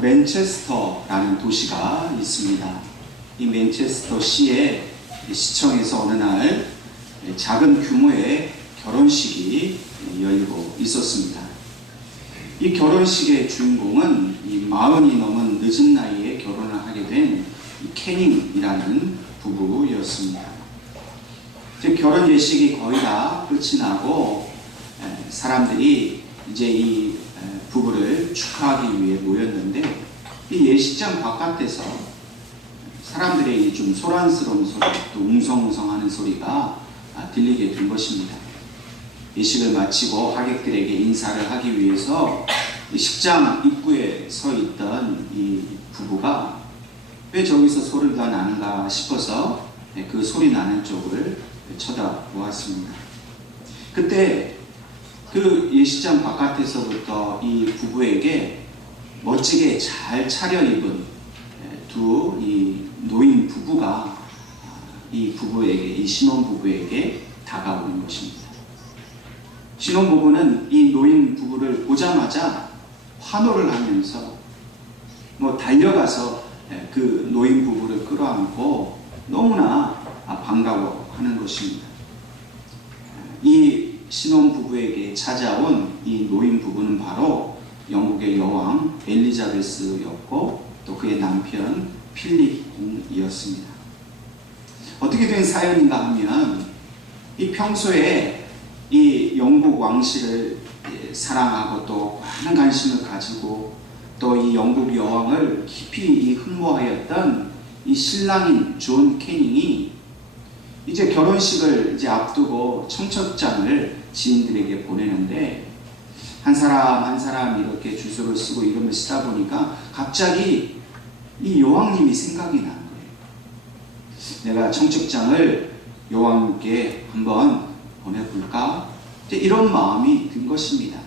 맨체스터라는 도시가 있습니다. 이 맨체스터 시의 시청에서 어느 날 작은 규모의 결혼식이 열리고 있었습니다. 이 결혼식의 주인공은 이 40이 넘은 늦은 나이에 결혼을 하게 된 캐닝이라는 부부였습니다. 이제 결혼 예식이 거의 다 끝이 나고 사람들이 이제 이 부부를 축하하기 위해 모였는데, 이 예식장 바깥에서 사람들의 좀 소란스러운 소리, 또 웅성웅성하는 소리가 들리게 된 것입니다. 예식을 마치고 하객들에게 인사를 하기 위해서 식장 입구에 서 있던 이 부부가 왜 저기서 소리가 나는가 싶어서 그 소리 나는 쪽을 쳐다보았습니다. 그때 그 예식장 바깥에서부터 이 부부에게 멋지게 잘 차려입은 두 이 노인 부부가 이 부부에게, 이 신혼부부에게 다가오는 것입니다. 신혼부부는 이 노인 부부를 보자마자 환호를 하면서 달려가서 그 노인 부부를 끌어안고 너무나 반가워하는 것입니다. 이 신혼부부에게 찾아온 이 노인 부부는 바로 영국의 여왕 엘리자베스였고 또 그의 남편 필립이었습니다. 어떻게 된 사연인가 하면, 이 평소에 이 영국 왕실을 사랑하고 또 많은 관심을 가지고 또 이 영국 여왕을 깊이 흠모하였던 이 신랑인 존 캐닝이 이제 결혼식을 이제 앞두고 청첩장을 지인들에게 보내는데, 한 사람 한 사람 이렇게 주소를 쓰고 이름을 쓰다 보니까 갑자기 이 여왕님이 생각이 나는 거예요. 내가 청첩장을 여왕님께 한번 보내볼까? 이런 마음이 든 것입니다.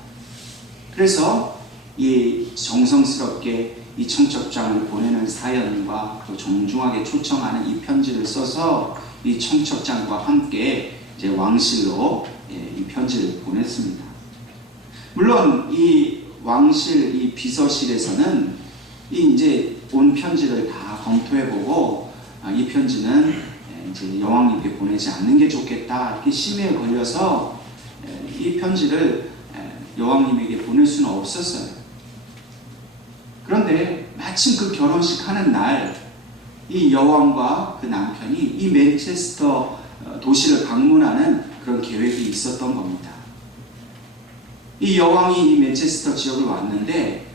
그래서 이 정성스럽게 이 청첩장을 보내는 사연과 또 정중하게 초청하는 이 편지를 써서 이 청첩장과 함께 이제 왕실로 이 편지를 보냈습니다. 물론 이 왕실 이 비서실에서는 이 이제 온 편지를 다 검토해보고 이 편지는 이제 여왕님께 보내지 않는 게 좋겠다, 이렇게 심의에 걸려서 이 편지를 여왕님에게 보낼 수는 없었어요. 그런데 마침 그 결혼식 하는 날, 이 여왕과 그 남편이 이 맨체스터 도시를 방문하는 그런 계획이 있었던 겁니다. 이 여왕이 이 맨체스터 지역을 왔는데,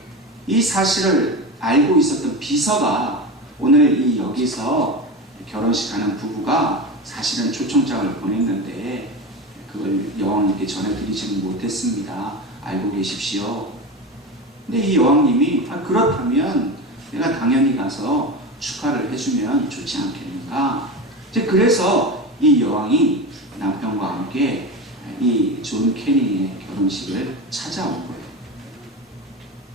이 사실을 알고 있었던 비서가 오늘 이 여기서 결혼식 하는 부부가 사실은 초청장을 보냈는데 그걸 여왕님께 전해드리지는 못했습니다. 알고 계십시오. 근데 이 여왕님이 그렇다면 내가 당연히 가서 축하를 해주면 좋지 않겠는가. 그래서 이 여왕이 남편과 함께 이 존 캐닝의 결혼식을 찾아온 거예요.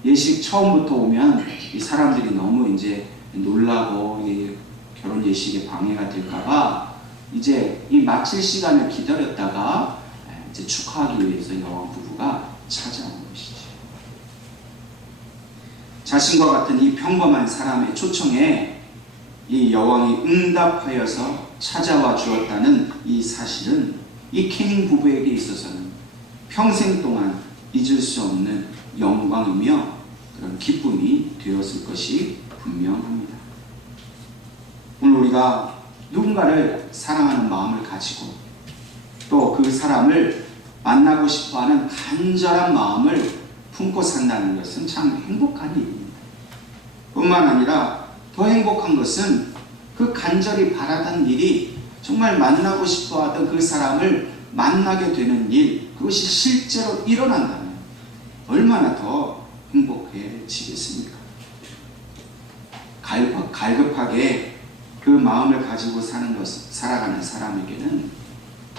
예식 처음부터 오면 이 사람들이 너무 이제 놀라고 이 결혼 예식에 방해가 될까봐 이제 이 마칠 시간을 기다렸다가 이제 축하하기 위해서 여왕 부부가 찾아온 것이죠. 자신과 같은 이 평범한 사람의 초청에 이 여왕이 응답하여서 찾아와 주었다는 이 사실은 이 캐닝 부부에게 있어서는 평생 동안 잊을 수 없는 영광이며 그런 기쁨이 되었을 것이 분명합니다. 오늘 우리가 누군가를 사랑하는 마음을 가지고 또 그 사람을 만나고 싶어하는 간절한 마음을 품고 산다는 것은 참 행복한 일입니다. 뿐만 아니라 더 행복한 것은 그 간절히 바라던 일이 정말 만나고 싶어하던 그 사람을 만나게 되는 일, 그것이 실제로 일어난다면 얼마나 더 행복해지겠습니까? 갈급하게 그 마음을 가지고 살아가는 사람에게는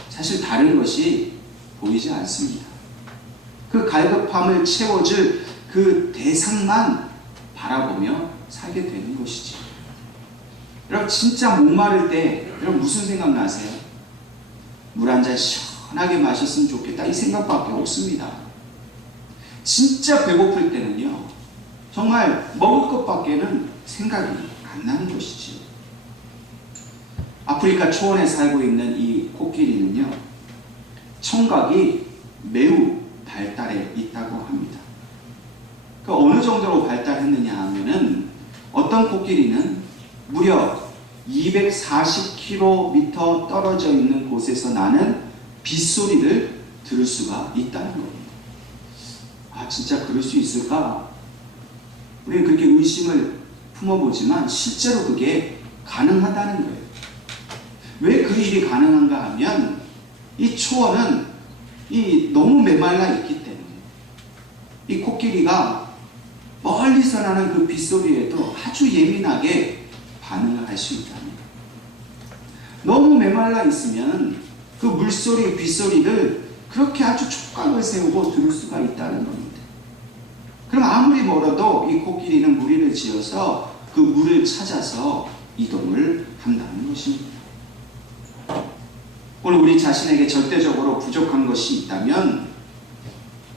사실 다른 것이 보이지 않습니다. 그 갈급함을 채워줄 그 대상만 바라보며 살게 되는 것이지. 여러분, 진짜 목마를 때 여러분 무슨 생각 나세요? 물 한 잔 시원하게 마셨으면 좋겠다, 이 생각밖에 없습니다. 진짜 배고플 때는요, 정말 먹을 것밖에는 생각이 안 나는 것이지. 아프리카 초원에 살고 있는 이 코끼리는요, 청각이 매우 발달해 있다고 합니다. 그 어느 정도로 발달했느냐 하면은 어떤 코끼리는 무려 240km 떨어져 있는 곳에서 나는 빗소리를 들을 수가 있다는 겁니다. 아, 진짜 그럴 수 있을까? 우리는 그렇게 의심을 품어보지만 실제로 그게 가능하다는 거예요. 왜 그 일이 가능한가 하면 이 초원은 너무 메말라 있기 때문에 이 코끼리가 멀리서 나는 그 빗소리에도 아주 예민하게 반응을 할 수 있답니다. 너무 메말라 있으면 그 물소리, 빗소리를 그렇게 아주 촉각을 세우고 들을 수가 있다는 겁니다. 그럼 아무리 멀어도 이 코끼리는 무리를 지어서 그 물을 찾아서 이동을 한다는 것입니다. 오늘 우리 자신에게 절대적으로 부족한 것이 있다면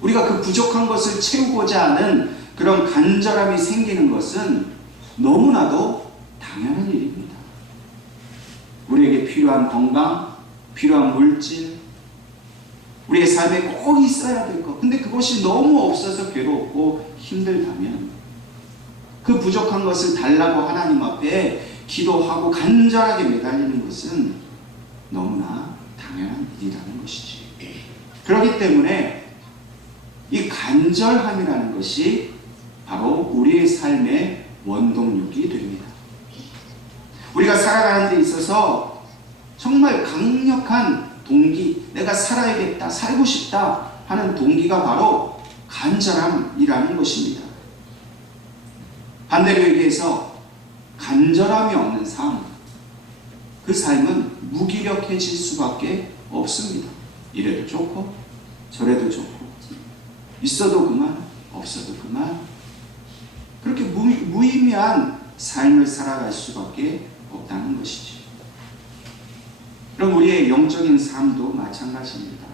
우리가 그 부족한 것을 채우고자 하는 그런 간절함이 생기는 것은 너무나도 당연한 일입니다. 우리에게 필요한 건강, 필요한 물질, 우리의 삶에 꼭 있어야 될 것. 근데 그것이 너무 없어서 괴롭고 힘들다면 그 부족한 것을 달라고 하나님 앞에 기도하고 간절하게 매달리는 것은 너무나 당연한 일이라는 것이지. 그렇기 때문에 이 간절함이라는 것이 바로 우리의 삶의 원동력이 됩니다. 우리가 살아가는 데 있어서 정말 강력한 동기, 내가 살아야겠다, 살고 싶다 하는 동기가 바로 간절함이라는 것입니다. 반대로 얘기해서 간절함이 없는 삶, 그 삶은 무기력해질 수밖에 없습니다. 이래도 좋고 저래도 좋고 있어도 그만, 없어도 그만, 그렇게 무의미한 삶을 살아갈 수밖에 없다는 것이지. 그럼 우리의 영적인 삶도 마찬가지입니다.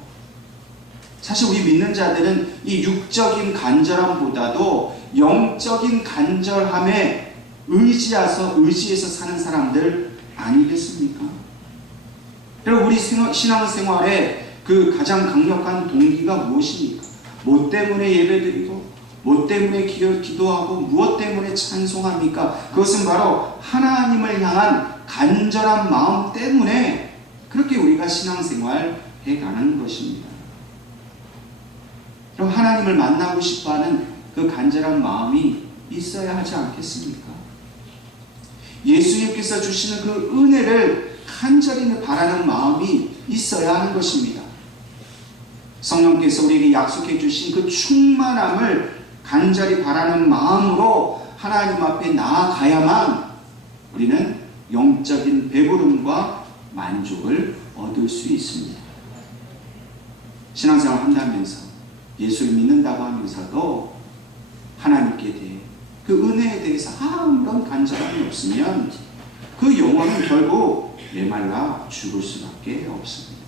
사실 우리 믿는 자들은 이 육적인 간절함보다도 영적인 간절함에 의지해서 사는 사람들 아니겠습니까? 그럼 우리 신앙생활의 그 가장 강력한 동기가 무엇입니까? 뭐 때문에 예배드리고, 뭐 때문에 기도하고, 무엇 때문에 찬송합니까? 그것은 바로 하나님을 향한 간절한 마음 때문에 그렇게 우리가 신앙생활 해가는 것입니다. 그럼 하나님을 만나고 싶어하는 그 간절한 마음이 있어야 하지 않겠습니까? 예수님께서 주시는 그 은혜를 간절히 바라는 마음이 있어야 하는 것입니다. 성령께서 우리에게 약속해 주신 그 충만함을 간절히 바라는 마음으로 하나님 앞에 나아가야만 우리는 영적인 배부름과 만족을 얻을 수 있습니다. 신앙생활 한다면서 예수를 믿는다고 하면서도 하나님께 대해 그 은혜에 대해서 아무런 간절함이 없으면 그 영혼은 결국 메말라 죽을 수밖에 없습니다.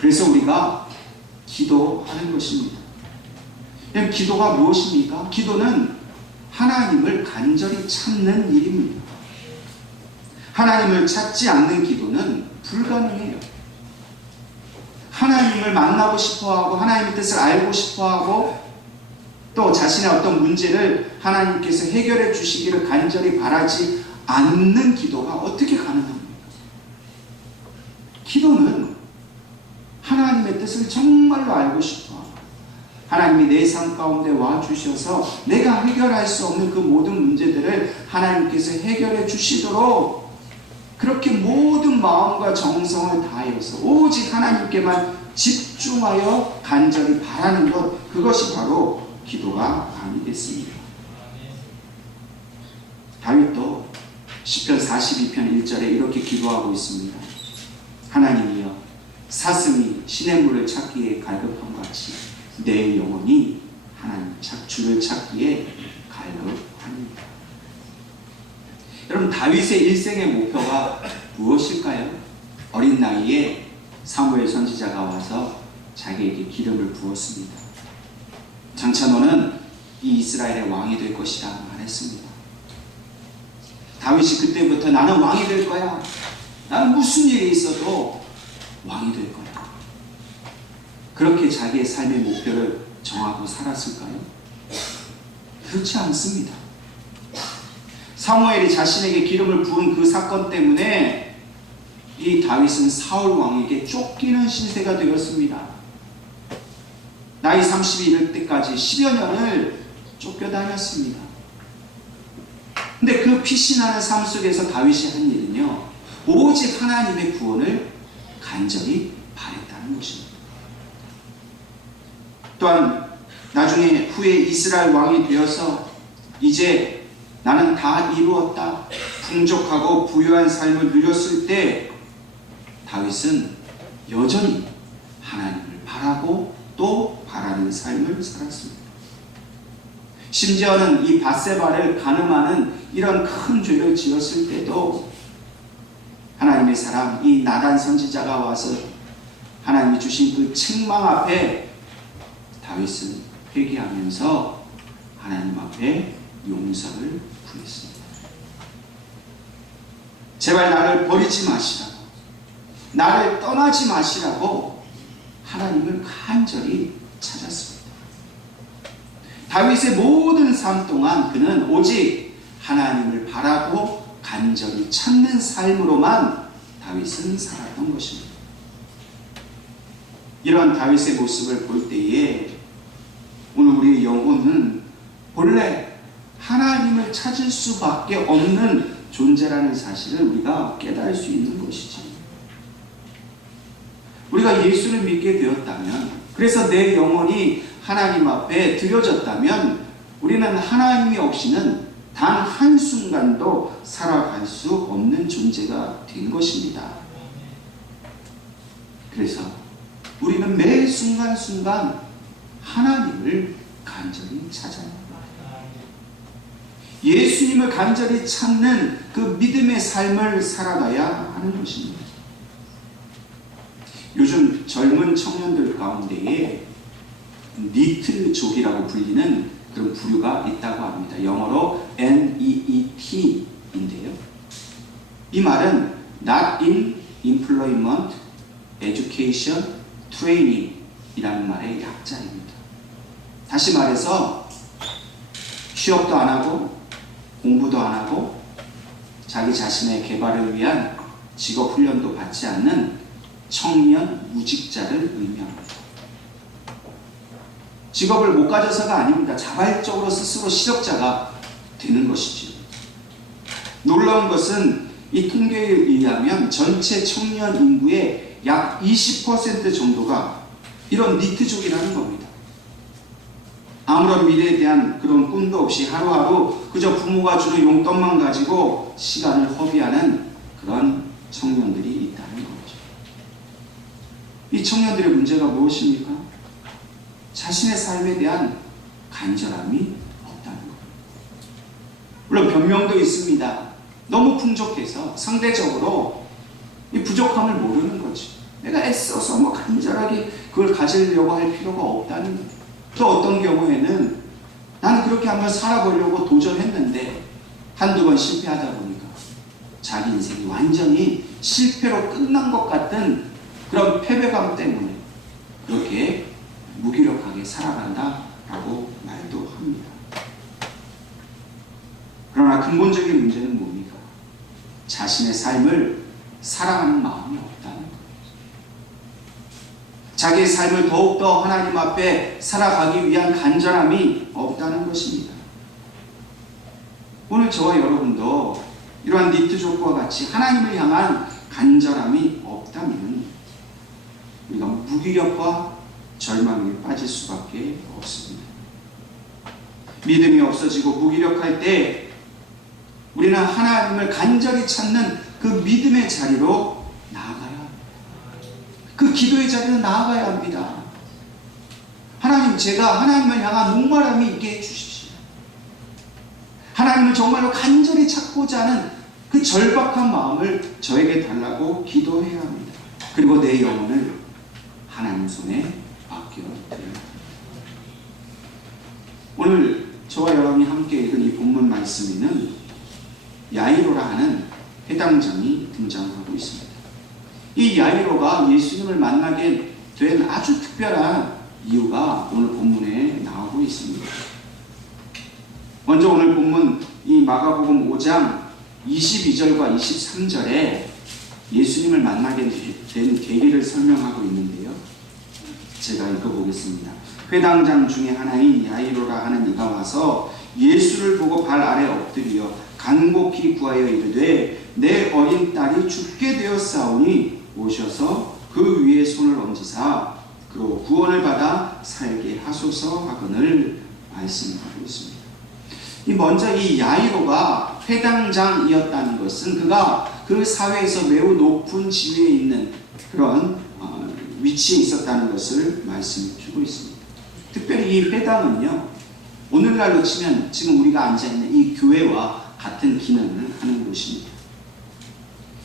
그래서 우리가 기도하는 것입니다. 기도가 무엇입니까? 기도는 하나님을 간절히 찾는 일입니다. 하나님을 찾지 않는 기도는 불가능해요. 하나님을 만나고 싶어하고 하나님의 뜻을 알고 싶어하고 또 자신의 어떤 문제를 하나님께서 해결해 주시기를 간절히 바라지 않는 기도가 어떻게 가능합니까? 기도는 하나님의 뜻을 정말로 알고 싶어하고 하나님이 내 삶 가운데 와주셔서 내가 해결할 수 없는 그 모든 문제들을 하나님께서 해결해 주시도록 그렇게 모든 마음과 정성을 다하여서 오직 하나님께만 집중하여 간절히 바라는 것, 그것이 바로 기도가 아니겠습니까? 다윗도 시편 42편 1절에 이렇게 기도하고 있습니다. 하나님이여, 사슴이 시냇물을 찾기에 갈급함 같이 내 영혼이 하나님 주를 찾기에 갈급합니다. 여러분, 다윗의 일생의 목표가 무엇일까요? 어린 나이에 사무엘 선지자가 와서 자기에게 기름을 부었습니다. 장차 너는 이 이스라엘의 왕이 될 것이라 말했습니다. 다윗이 그때부터 나는 왕이 될 거야. 나는 무슨 일이 있어도 왕이 될 거야. 그렇게 자기의 삶의 목표를 정하고 살았을까요? 그렇지 않습니다. 사무엘이 자신에게 기름을 부은 그 사건 때문에 이 다윗은 사울 왕에게 쫓기는 신세가 되었습니다. 나이 30이 이를 때까지 10여 년을 쫓겨다녔습니다. 근데 그 피신하는 삶 속에서 다윗이 한 일은요, 오직 하나님의 구원을 간절히 바랬다는 것입니다. 또한 나중에 후에 이스라엘 왕이 되어서 이제 나는 다 이루었다, 풍족하고 부유한 삶을 누렸을 때 다윗은 여전히 하나님을 바라고 또 바라는 삶을 살았습니다. 심지어는 이 밧세바를 간음하는 이런 큰 죄를 지었을 때도 하나님의 사람 이 나단 선지자가 와서 하나님이 주신 그 책망 앞에 다윗은 회개하면서 하나님 앞에 용서를 구했습니다. 제발 나를 버리지 마시라고, 나를 떠나지 마시라고 하나님을 간절히 찾았습니다. 다윗의 모든 삶 동안 그는 오직 하나님을 바라고 간절히 찾는 삶으로만 다윗은 살았던 것입니다. 이런 다윗의 모습을 볼 때에 오늘 우리의 영혼은 본래 하나님을 찾을 수밖에 없는 존재라는 사실을 우리가 깨달을 수 있는 것이지. 우리가 예수를 믿게 되었다면, 그래서 내 영혼이 하나님 앞에 드려졌다면 우리는 하나님이 없이는 단 한순간도 살아갈 수 없는 존재가 된 것입니다. 그래서 우리는 매 순간순간 하나님을 간절히 찾아야 합니다. 예수님을 간절히 찾는 그 믿음의 삶을 살아가야 하는 것입니다. 요즘 젊은 청년들 가운데에 니트족이라고 불리는 그런 부류가 있다고 합니다. 영어로 NEET인데요. 이 말은 Not in Employment, Education, Training 이라는 말의 약자입니다. 다시 말해서 취업도 안 하고 공부도 안 하고 자기 자신의 개발을 위한 직업 훈련도 받지 않는 청년 무직자를 의미합니다. 직업을 못 가져서가 아닙니다. 자발적으로 스스로 실력자가 되는 것이죠. 놀라운 것은 이 통계에 의하면 전체 청년 인구의 약 20% 정도가 이런 니트족이라는 겁니다. 아무런 미래에 대한 그런 꿈도 없이 하루하루 그저 부모가 주는 용돈만 가지고 시간을 허비하는 그런 청년들이 있다는 거죠. 이 청년들의 문제가 무엇입니까? 자신의 삶에 대한 간절함이 없다는 거예요. 물론 변명도 있습니다. 너무 풍족해서 상대적으로 이 부족함을 모르는 거지. 내가 애써서 뭐 간절하게 그걸 가지려고 할 필요가 없다는 거예요. 또 어떤 경우에는 나는 그렇게 한번 살아보려고 도전했는데 한두 번 실패하다 보니까 자기 인생이 완전히 실패로 끝난 것 같은 그런 패배감 때문에 그렇게 무기력하게 살아간다라고 말도 합니다. 그러나 근본적인 문제는 뭡니까? 자신의 삶을 사랑하는 마음이 없다는 거예요. 자기의 삶을 더욱더 하나님 앞에 살아가기 위한 간절함이 없다는 것입니다. 오늘 저와 여러분도 이러한 니트족과 같이 하나님을 향한 간절함이 없다면 우리가 무기력과 절망에 빠질 수밖에 없습니다. 믿음이 없어지고 무기력할 때 우리는 하나님을 간절히 찾는 그 믿음의 자리로 나아가야 합니다. 그 기도의 자리로 나아가야 합니다. 하나님, 제가 하나님을 향한 목마름이 있게 해주십시오. 하나님을 정말로 간절히 찾고자 하는 그 절박한 마음을 저에게 달라고 기도해야 합니다. 그리고 내 영혼을 하나님 손에 맡겨드려야 합니다. 오늘 함께 읽은 이 본문 말씀에는 야이로라 하는 회당장이 등장하고 있습니다. 이 야이로가 예수님을 만나게 된 아주 특별한 이유가 오늘 본문에 나오고 있습니다. 먼저 오늘 본문 이 마가복음 5장 22절과 23절에 예수님을 만나게 된 계기를 설명하고 있는데요. 제가 읽어보겠습니다. 회당장 중에 하나인 야이로라 하는 이가 와서 예수를 보고 발 아래 엎드려 간곡히 구하여 이르되 내 어린 딸이 죽게 되었사오니 오셔서 그 위에 손을 얹으사 그로 구원을 받아 살게 하소서 하거늘 말씀하고 있습니다. 먼저 이 야이로가 회당장이었다는 것은 그가 그 사회에서 매우 높은 지위에 있는 그런 위치에 있었다는 것을 말씀해 주고 있습니다. 특별히 이 회당은요, 오늘날로 치면 지금 우리가 앉아있는 이 교회와 같은 기능을 하는 곳입니다.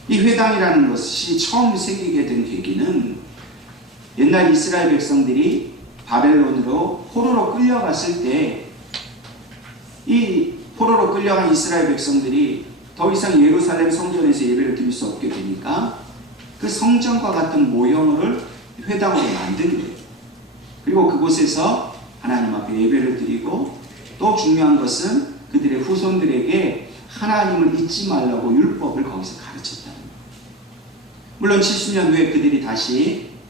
이 회당이라는 것이 처음 생기게 된 계기는 옛날 이스라엘 백성들이 바벨론으로 포로로 끌려갔을 때 이 포로로 끌려간 이스라엘 백성들이 더 이상 예루살렘 성전에서 예배를 드릴 수 없게 되니까 그 성전과 같은 모형을 회당으로 만든 거예요. 그리고 그곳에서 하나님 앞에 예배를 드리고 또 중요한 것은 그들의 후손들에게 하나님을 잊지 말라고 율법을 거기서 가르쳤다는 거예요. 물론 70년 후에 그들이 다시